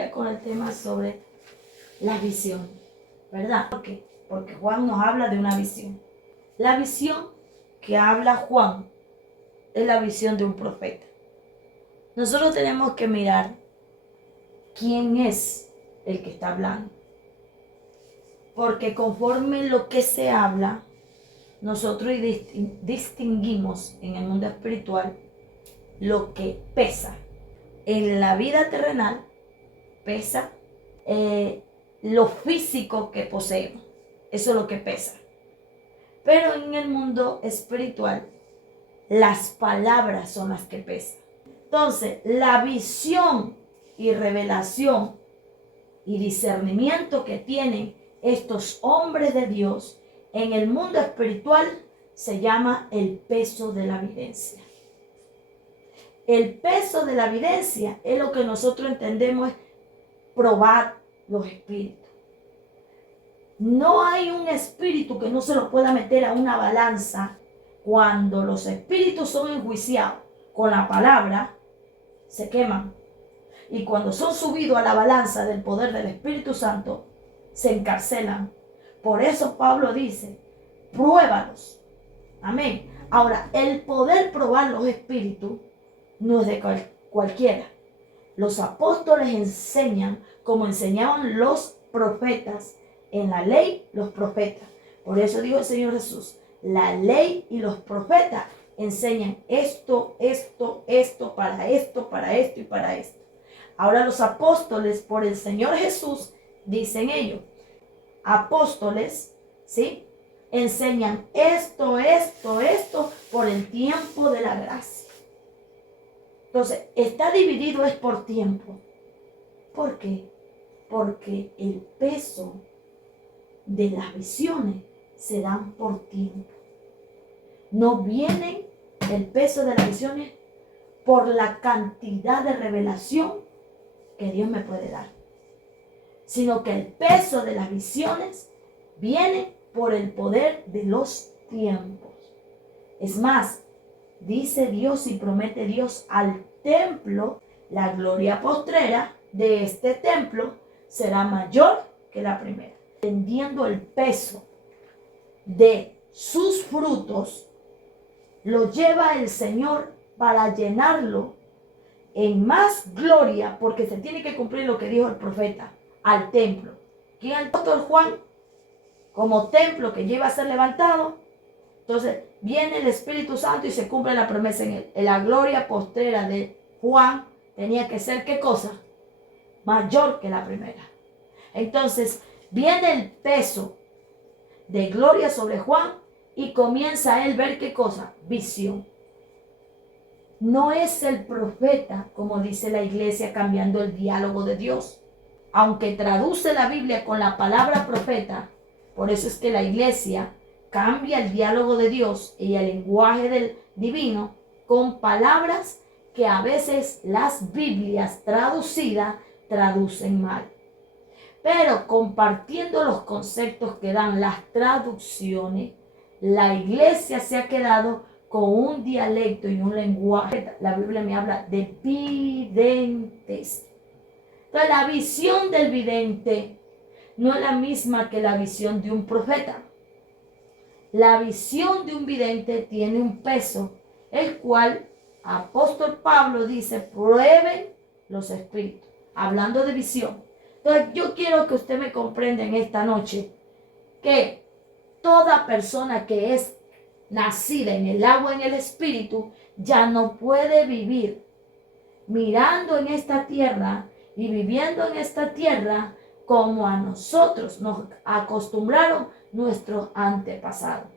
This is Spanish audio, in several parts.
día con el tema sobre la visión, ¿verdad? ¿Por qué? Porque Juan nos habla de una visión. La visión que habla Juan es la visión de un profeta. Nosotros tenemos que mirar quién es el que está hablando. Porque conforme lo que se habla, nosotros distinguimos en el mundo espiritual lo que pesa. En la vida terrenal pesa lo físico que poseemos. Eso es lo que pesa. Pero en el mundo espiritual, las palabras son las que pesan. Entonces, la visión y revelación y discernimiento que tienen estos hombres de Dios en el mundo espiritual se llama el peso de la evidencia. El peso de la evidencia es lo que nosotros entendemos es probar los espíritus. No hay un espíritu que no se lo pueda meter a una balanza. Cuando los espíritus son enjuiciados con la palabra, se queman. Y cuando son subidos a la balanza del poder del Espíritu Santo, se encarcelan. Por eso Pablo dice, pruébalos. Amén. Ahora, el poder probar los espíritus no es de cualquiera. Los apóstoles enseñan como enseñaban los profetas. En la ley, los profetas. Por eso dijo el Señor Jesús, la ley y los profetas enseñan esto, para esto y para esto. Ahora los apóstoles por el Señor Jesús, dicen ellos, apóstoles, ¿sí? Enseñan esto por el tiempo de la gracia. Entonces, está dividido es por tiempo. ¿Por qué? Porque el peso de las visiones se dan por tiempo. No viene el peso de las visiones por la cantidad de revelación que Dios me puede dar, sino que el peso de las visiones viene por el poder de los tiempos. Es más, dice Dios y promete Dios al templo, la gloria postrera de este templo será mayor que la primera. Entendiendo el peso de sus frutos, lo lleva el Señor para llenarlo en más gloria, porque se tiene que cumplir lo que dijo el profeta, al templo. ¿Quién es el apóstol Juan? Como templo que lleva a ser levantado. Entonces viene el Espíritu Santo y se cumple la promesa en él. En la gloria postrera de Juan tenía que ser, ¿qué cosa? Mayor que la primera. Entonces viene el peso de gloria sobre Juan y comienza a él ver, ¿qué cosa? Visión. No es el profeta, como dice la iglesia, cambiando el diálogo de Dios. Aunque traduce la Biblia con la palabra profeta, por eso es que la iglesia cambia el diálogo de Dios y el lenguaje del divino con palabras que a veces las Biblias traducidas traducen mal. Pero compartiendo los conceptos que dan las traducciones, la iglesia se ha quedado con un dialecto y un lenguaje. La Biblia me habla de videntes. Entonces, la visión del vidente no es la misma que la visión de un profeta. La visión de un vidente tiene un peso, el cual apóstol Pablo dice, prueben los espíritus, hablando de visión. Entonces, yo quiero que usted me comprenda en esta noche que toda persona que es nacida en el agua, en el espíritu, ya no puede vivir mirando en esta tierra y viviendo en esta tierra como a nosotros nos acostumbraron nuestros antepasados.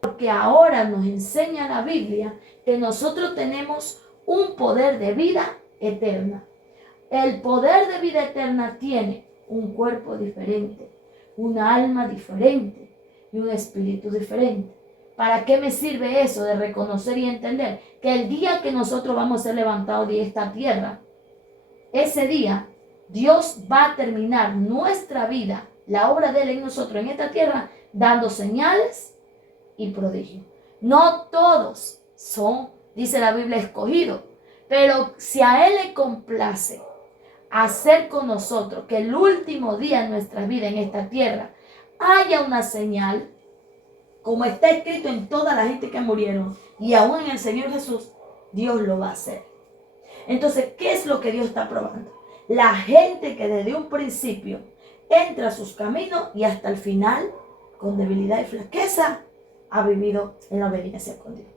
Porque ahora nos enseña la Biblia que nosotros tenemos un poder de vida eterna. El poder de vida eterna tiene un cuerpo diferente, una alma diferente y un espíritu diferente. ¿Para qué me sirve eso de reconocer y entender que el día que nosotros vamos a ser levantados de esta tierra, ese día Dios va a terminar nuestra vida, la obra de Él en nosotros en esta tierra, dando señales y prodigios? No todos son, dice la Biblia, escogidos, pero si a Él le complace hacer con nosotros que el último día de nuestra vida en esta tierra haya una señal, como está escrito en toda la gente que murieron y aún en el Señor Jesús, Dios lo va a hacer. Entonces, ¿qué es lo que Dios está probando? La gente que desde un principio entra a sus caminos y hasta el final, con debilidad y flaqueza, ha vivido en la obediencia con Dios.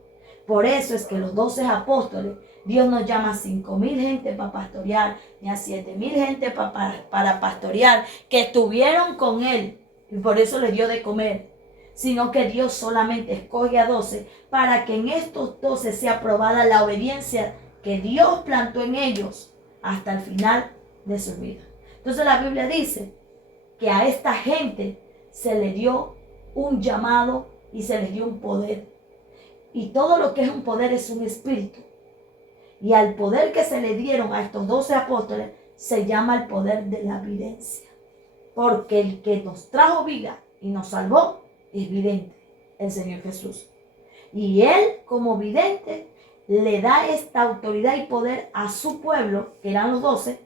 Por eso es que los 12 apóstoles, Dios nos llama a 5,000 gente para pastorear, ni a 7,000 gente para pastorear, que estuvieron con Él, y por eso les dio de comer, sino que Dios solamente escoge a 12 para que en estos 12 sea probada la obediencia que Dios plantó en ellos hasta el final de su vida. Entonces la Biblia dice que a esta gente se le dio un llamado y se les dio un poder. Y todo lo que es un poder es un espíritu. Y al poder que se le dieron a estos 12 apóstoles se llama el poder de la videncia. Porque el que nos trajo vida y nos salvó es vidente, el Señor Jesús. Y Él, como vidente, le da esta autoridad y poder a su pueblo, que eran los 12,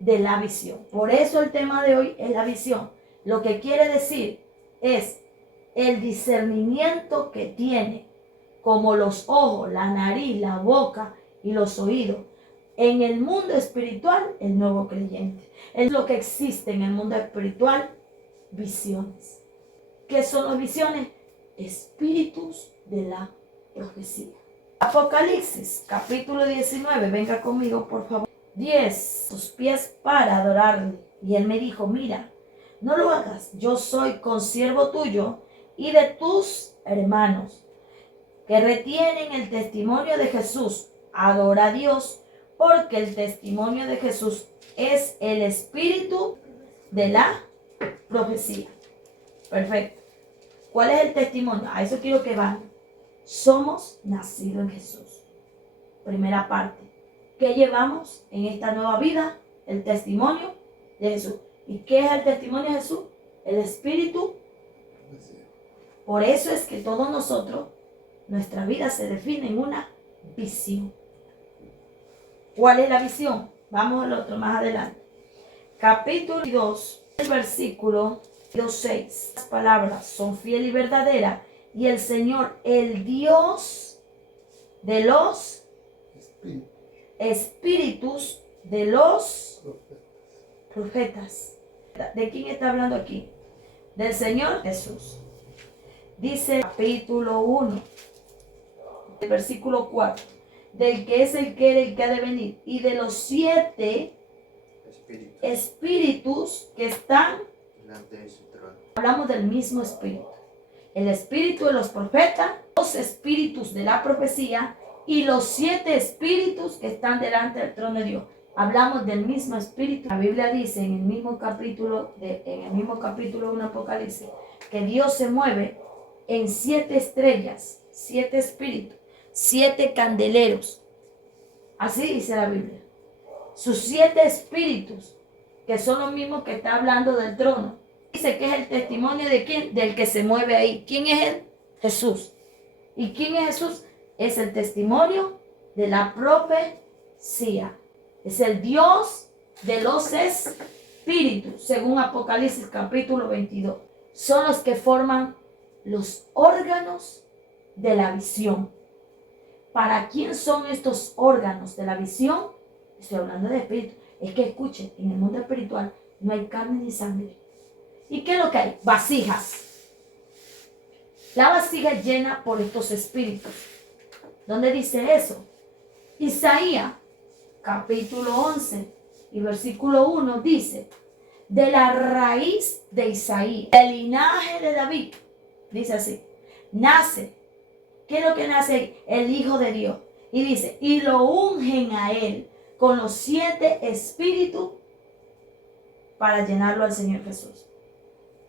de la visión. Por eso el tema de hoy es la visión. Lo que quiere decir es el discernimiento que tiene, como los ojos, la nariz, la boca y los oídos, en el mundo espiritual, el nuevo creyente. Es lo que existe en el mundo espiritual, visiones. ¿Qué son las visiones? Espíritus de la profecía. Apocalipsis, capítulo 19, venga conmigo por favor. 10, sus pies para adorarle. Y él me dijo, mira, no lo hagas, yo soy consiervo tuyo y de tus hermanos que retienen el testimonio de Jesús. Adora a Dios, porque el testimonio de Jesús es el espíritu de la profecía. Perfecto. ¿Cuál es el testimonio? A eso quiero que van. Somos nacidos en Jesús. Primera parte. ¿Qué llevamos en esta nueva vida? El testimonio de Jesús. ¿Y qué es el testimonio de Jesús? El espíritu. Por eso es que todos nosotros, nuestra vida se define en una visión. ¿Cuál es la visión? Vamos al otro más adelante. Capítulo 2, el versículo 2:6. Las palabras son fiel y verdaderas, y el Señor, el Dios de los espíritus de los profetas. ¿De quién está hablando aquí? Del Señor Jesús. Dice capítulo 1, el versículo 4. Del que es el que era el que ha de venir. Y de los 7 espíritus que están delante de su trono. Hablamos del mismo espíritu. El espíritu de los profetas, los espíritus de la profecía y los 7 espíritus que están delante del trono de Dios. Hablamos del mismo espíritu. La Biblia dice en el mismo capítulo de un Apocalipsis que Dios se mueve en 7 estrellas, 7 espíritus, 7 candeleros. Así dice la Biblia. Sus 7 espíritus, que son los mismos que está hablando del trono. Dice que es el testimonio de quién, del que se mueve ahí. ¿Quién es él? Jesús. ¿Y quién es Jesús? Es el testimonio de la profecía. Es el Dios de los espíritus, según Apocalipsis capítulo 22. Son los que forman los órganos de la visión. ¿Para quién son estos órganos de la visión? Estoy hablando de espíritu. Es que escuchen, en el mundo espiritual no hay carne ni sangre. ¿Y qué es lo que hay? Vasijas. La vasija es llena por estos espíritus. ¿Dónde dice eso? Isaías, capítulo 11 y versículo 1 dice, de la raíz de Isaías, del linaje de David, dice así, nace. ¿Qué es lo que nace? El Hijo de Dios. Y dice, y lo ungen a él con los 7 espíritus para llenarlo al Señor Jesús.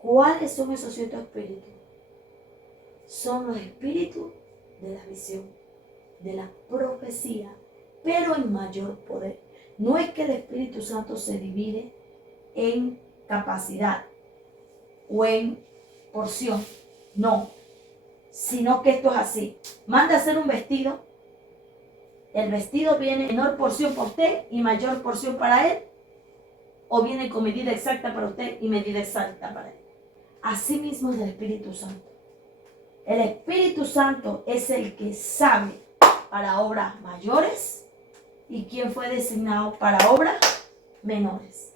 ¿Cuáles son esos 7 espíritus? Son los espíritus de la visión, de la profecía, pero en mayor poder. No es que el Espíritu Santo se divide en capacidad o en porción, no, sino que esto es así. Manda a hacer un vestido, el vestido viene en menor porción para usted y mayor porción para él. o viene con medida exacta para usted y medida exacta para él. Así mismo es el Espíritu Santo. El Espíritu Santo es el que sabe para obras mayores y quien fue designado para obras menores.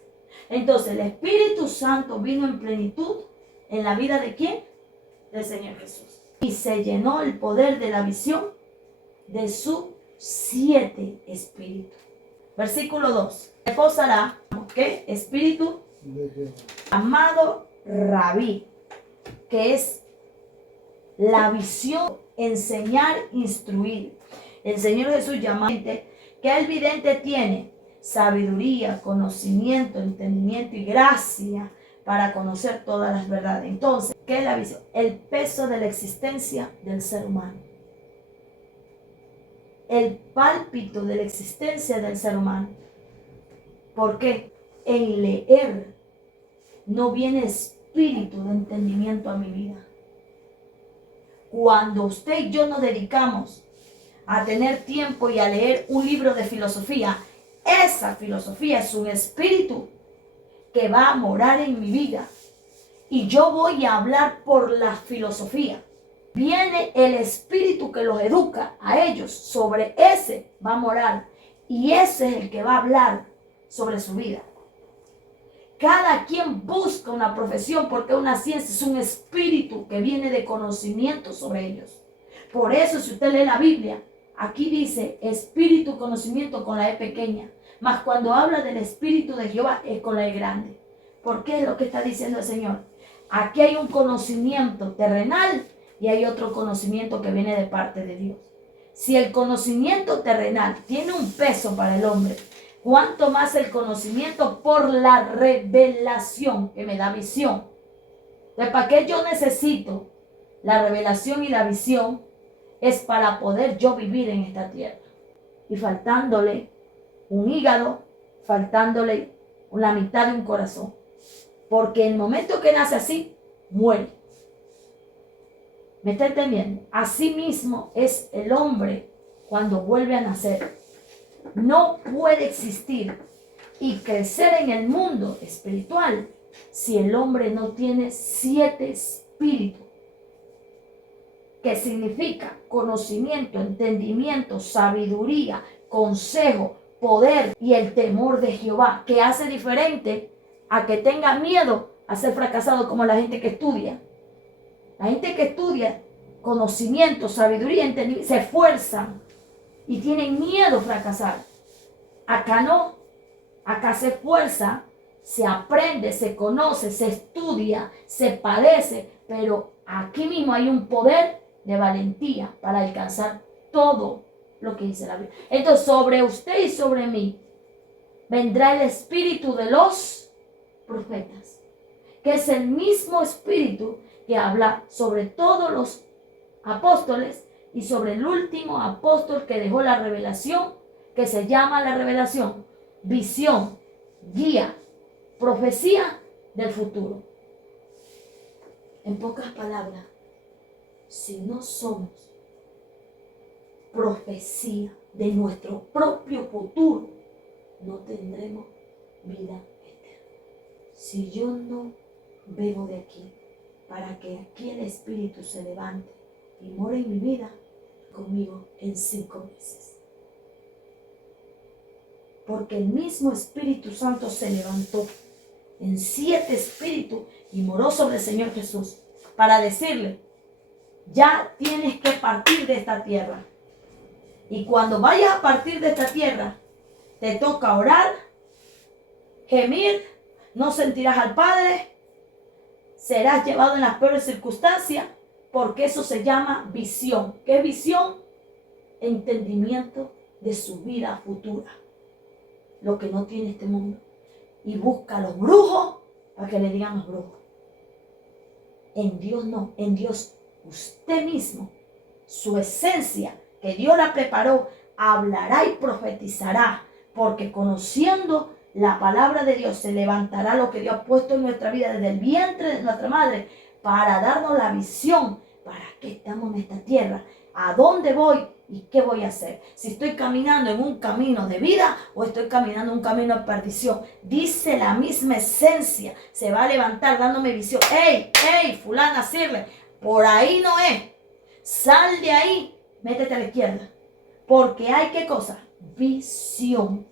Entonces el Espíritu Santo vino en plenitud en la vida ¿de quién? Del Señor Jesús. Y se llenó el poder de la visión de sus 7 espíritus. Versículo 2. Reposará, ¿qué? Espíritu amado Rabí, que es la visión, enseñar, instruir. El Señor Jesús llama que el vidente tiene sabiduría, conocimiento, entendimiento y gracia para conocer todas las verdades. Entonces, ¿qué es la visión? El peso de la existencia del ser humano. El pálpito de la existencia del ser humano. ¿Por qué? En leer no viene espíritu de entendimiento a mi vida. Cuando usted y yo nos dedicamos a tener tiempo y a leer un libro de filosofía, esa filosofía es un espíritu que va a morar en mi vida. Y yo voy a hablar por la filosofía. Viene el espíritu que los educa a ellos. Sobre ese va a morar. Y ese es el que va a hablar sobre su vida. Cada quien busca una profesión porque una ciencia es un espíritu que viene de conocimiento sobre ellos. Por eso si usted lee la Biblia, aquí dice espíritu, conocimiento con la E pequeña. Mas cuando habla del espíritu de Jehová es con la E grande. ¿Por qué es lo que está diciendo el Señor? Aquí hay un conocimiento terrenal y hay otro conocimiento que viene de parte de Dios. Si el conocimiento terrenal tiene un peso para el hombre, cuánto más el conocimiento por la revelación que me da visión. Entonces, ¿para qué yo necesito la revelación y la visión? Es para poder yo vivir en esta tierra. Y faltándole un hígado, faltándole la mitad de un corazón. Porque en el momento que nace así, muere. ¿Me está entendiendo? Así mismo es el hombre cuando vuelve a nacer. No puede existir y crecer en el mundo espiritual si el hombre no tiene 7 espíritus. Que significa conocimiento, entendimiento, sabiduría, consejo, poder y el temor de Jehová. Que hace diferente a que tenga miedo a ser fracasado como la gente que estudia. La gente que estudia conocimiento, sabiduría, entendimiento, se esfuerzan y tienen miedo a fracasar. Acá no. Acá se esfuerza, se aprende, se conoce, se estudia, se padece, pero aquí mismo hay un poder de valentía para alcanzar todo lo que dice la Biblia. Entonces, sobre usted y sobre mí vendrá el espíritu de los profetas, que es el mismo espíritu que habla sobre todos los apóstoles y sobre el último apóstol que dejó la revelación, que se llama la revelación, visión, guía, profecía del futuro. En pocas palabras, si no somos profecía de nuestro propio futuro, no tendremos vida eterna. Si yo no vengo de aquí, para que aquí el Espíritu se levante y more en mi vida, conmigo en 5 meses. Porque el mismo Espíritu Santo se levantó en 7 espíritus y moró sobre el Señor Jesús para decirle, ya tienes que partir de esta tierra. Y cuando vayas a partir de esta tierra, te toca orar, gemir, no sentirás al Padre, serás llevado en las peores circunstancias, porque eso se llama visión. ¿Qué es visión? Entendimiento de su vida futura. Lo que no tiene este mundo. Y busca a los brujos para que le digan los brujos. En Dios no, en Dios usted mismo, su esencia que Dios la preparó, hablará y profetizará, porque conociendo la palabra de Dios se levantará lo que Dios ha puesto en nuestra vida desde el vientre de nuestra madre para darnos la visión para qué estamos en esta tierra, a dónde voy ¿Y qué voy a hacer? Si estoy caminando en un camino de vida o estoy caminando en un camino de perdición. Dice la misma esencia. Se va a levantar dándome visión. ¡Ey, fulana, sirve! Por ahí no es. Sal de ahí. Métete a la izquierda. Porque hay, ¿qué cosa? Visión.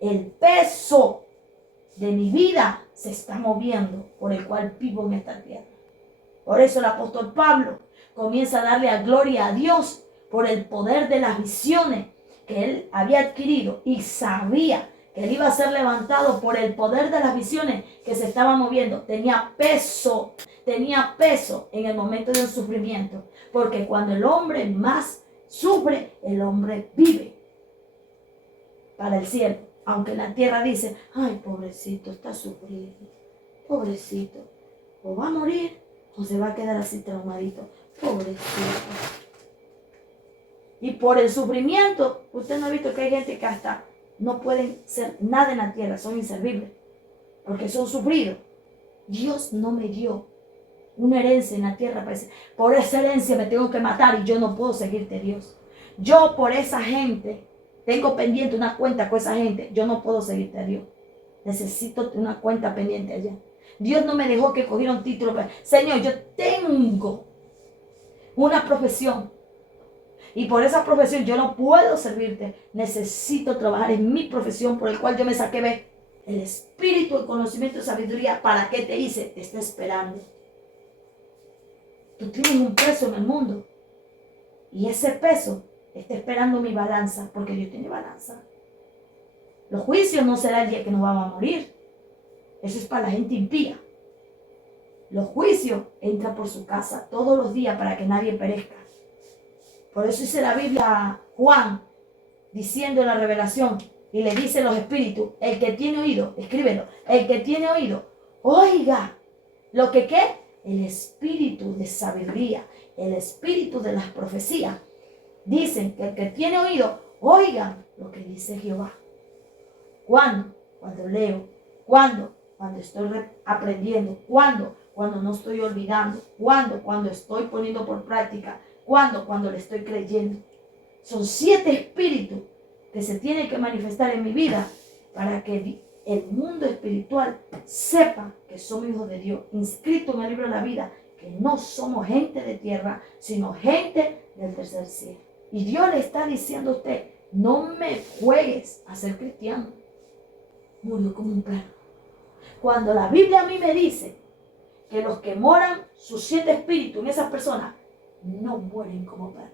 El peso de mi vida se está moviendo, por el cual vivo en esta tierra. Por eso el apóstol Pablo comienza a darle a gloria a Dios por el poder de las visiones que él había adquirido y sabía que él iba a ser levantado por el poder de las visiones que se estaban moviendo. Tenía peso en el momento del sufrimiento, porque cuando el hombre más sufre, el hombre vive para el cielo. Aunque en la tierra dice, ay, pobrecito, está sufriendo, pobrecito, o va a morir o se va a quedar así traumadito, pobrecito. Y por el sufrimiento, usted no ha visto que hay gente que hasta no pueden ser nada en la tierra, son inservibles, porque son sufridos. Dios no me dio una herencia en la tierra para decir, por esa herencia me tengo que matar y yo no puedo seguirte, Dios. Yo por esa gente tengo pendiente una cuenta con esa gente, yo no puedo seguirte a Dios. Necesito una cuenta pendiente allá. Dios no me dejó que cogiera un título. Señor, yo tengo una profesión y por esa profesión yo no puedo servirte. Necesito trabajar en mi profesión por el cual yo me saqué el espíritu, el conocimiento y sabiduría. ¿Para qué te hice? Te está esperando. Tú tienes un peso en el mundo y ese peso está esperando mi balanza, porque Dios tiene balanza. Los juicios no será el día que nos vamos a morir. Eso es para la gente impía. Los juicios entran por su casa todos los días para que nadie perezca. Por eso dice la Biblia a Juan, diciendo en la revelación, y le dice a los espíritus, el que tiene oído, escríbelo, el que tiene oído, oiga, lo que ¿qué? El espíritu de sabiduría, el espíritu de las profecías. Dicen que el que tiene oído, oiga lo que dice Jehová. ¿Cuándo? Cuando leo. ¿Cuándo? Cuando estoy aprendiendo. ¿Cuándo? Cuando no estoy olvidando. ¿Cuándo? Cuando estoy poniendo por práctica. ¿Cuándo? Cuando le estoy creyendo. Son 7 espíritus que se tienen que manifestar en mi vida para que el mundo espiritual sepa que somos hijos de Dios, inscritos en el libro de la vida, que no somos gente de tierra, sino gente del tercer cielo. Y Dios le está diciendo a usted, no me juegues a ser cristiano. Murió como un perro. Cuando la Biblia a mí me dice que los que moran sus 7 espíritus en esas personas no mueren como perros.